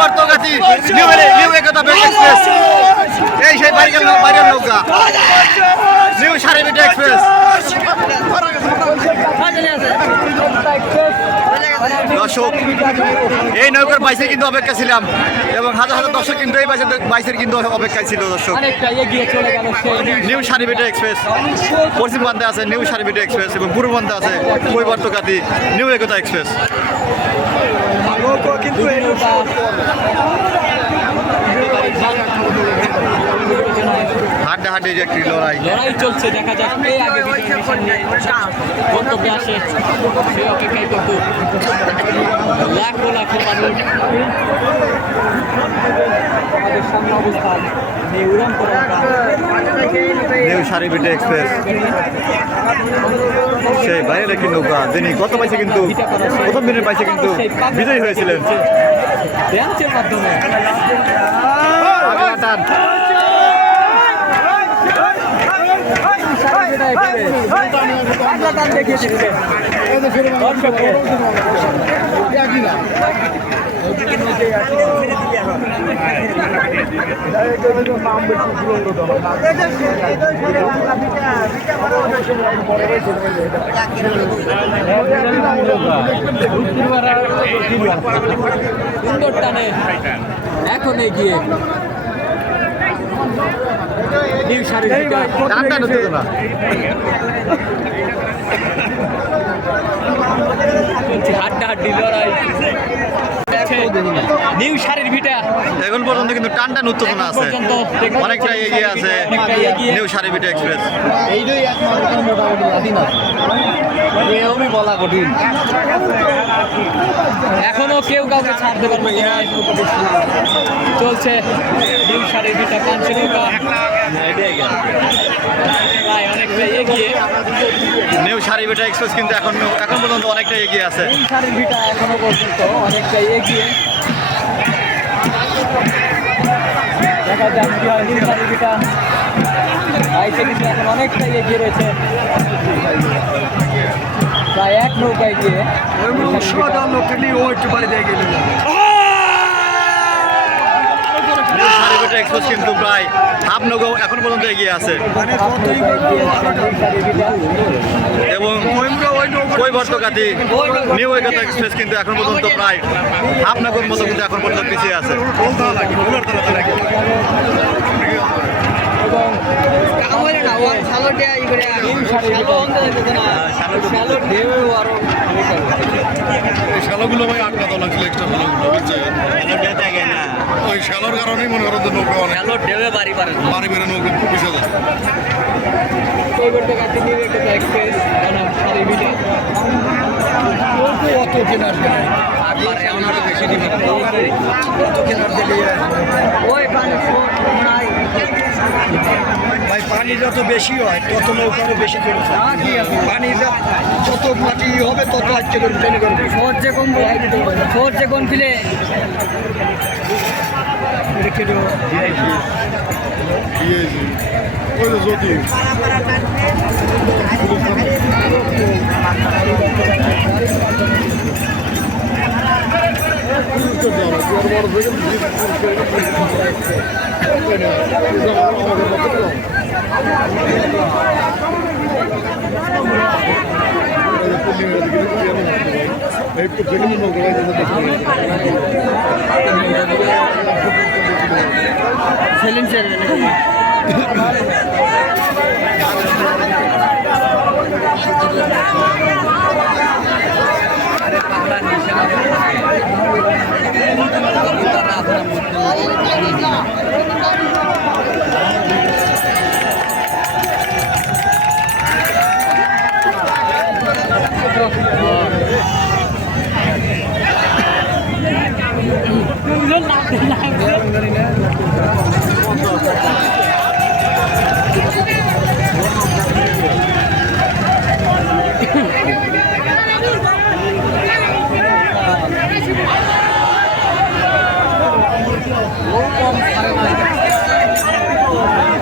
গাতি new new Ekta best express. এই সেই বাইরের বাইরের নৌকা। নিউ সারিবিটা এক্সপ্রেস। দর্শক এই নৌকার বাইসে কিন্তু অপেক্ষা ছিলাম এবং হাজার হাজার দর্শক কিন্তু এই বাইসের বাইসের কিন্তু অপেক্ষায় ছিল দর্শক। নিউ সারিবিটা এক্সপ্রেস। পশ্চিম বান্ধে আছে নিউ সারিবিটা এক্সপ্রেস এবং পূর্ব বান্ধে আছে কৈবর্তকাতি নিউ একতা এক্সপ্রেস। দুই নৌকা হাড্ডা হাড্ডি যে একটি লড়াই। লড়াই চলছে দেখা যাক কে আগে গন্তব্যে আসে সে অপেক্ষায় করত লাখো লাখো মানুষ। আমাদের সামনে অবস্থান। নিয়ে উড়ান পরম্পরা নিউ সারিবিটা এক্সপ্রেস। সেই বাইরে একটি নৌকা? যিনি গত পাইছে কিন্তু? প্রথম দিনের পাইছে কিন্তু বিজয়ী হয়েছিলেন। মাধ্যমে এখন এগিয়ে হাড্ডা হাড্ডি নিউ শাড়ির ভিটা। এখন পর্যন্ত কিন্তু টান টান উত্তেজনা আছে। পর্যন্ত অনেকটা এগিয়ে আছে অনেকটা এগিয়ে। নিউ সারিবিটা এক্সপ্রেস এইটাই মোটামুটি বলা কঠিন। এখনও কেউ কাউকে ছাড়তে পারবে না চলছে নিউ শাড়ির ভিটা অনেকটা এগিয়ে। নিউ সারিবিটা এক্সপ্রেস কিন্তু এখন এখন পর্যন্ত অনেকটা এগিয়ে আছে। নিউ শাড়ির ভিটা এখনও পর্যন্ত অনেকটা এগিয়ে। দেখা যাক কি হয় শাড়ির ভিটা বাইকে কিন্তু এখন অনেকটা এগিয়ে রয়েছে। প্রায় এক নৌকায় গিয়ে শাড়ির ভিটা নিউ সারিবিটা এক্সপ্রেস কিন্তু প্রায় হাফ নৌকা এখন পর্যন্ত এগিয়ে আছে। এবং কৈবর্তকাতি নিউ একতা এক্সপ্রেস কিন্তু এখন পর্যন্ত প্রায় নগর মতো কিন্তু এখন পর্যন্ত পিছিয়ে আছে। শ্যালোগুলো ভাই আটকা তো লাগছিল এক্সট্রা শ্যালোগুলো বুঝছেন? ওই শ্যালোর কারণেই মনে করেন নৌকা অনেক বাড়ি বেড়ে নৌকা পিছিয়ে যায় কত কেনার ভাই পানি যত বেশি হয় তত নৌকারও বেশি করে পানি যত মাটি হবে তত আজকে করে ট্রেনে করবে। সহজে কম সহজে রেখে দেবো দিয়েছি ওই যে যদি এই যেখানে নৌকা Selim Meron na rin yan.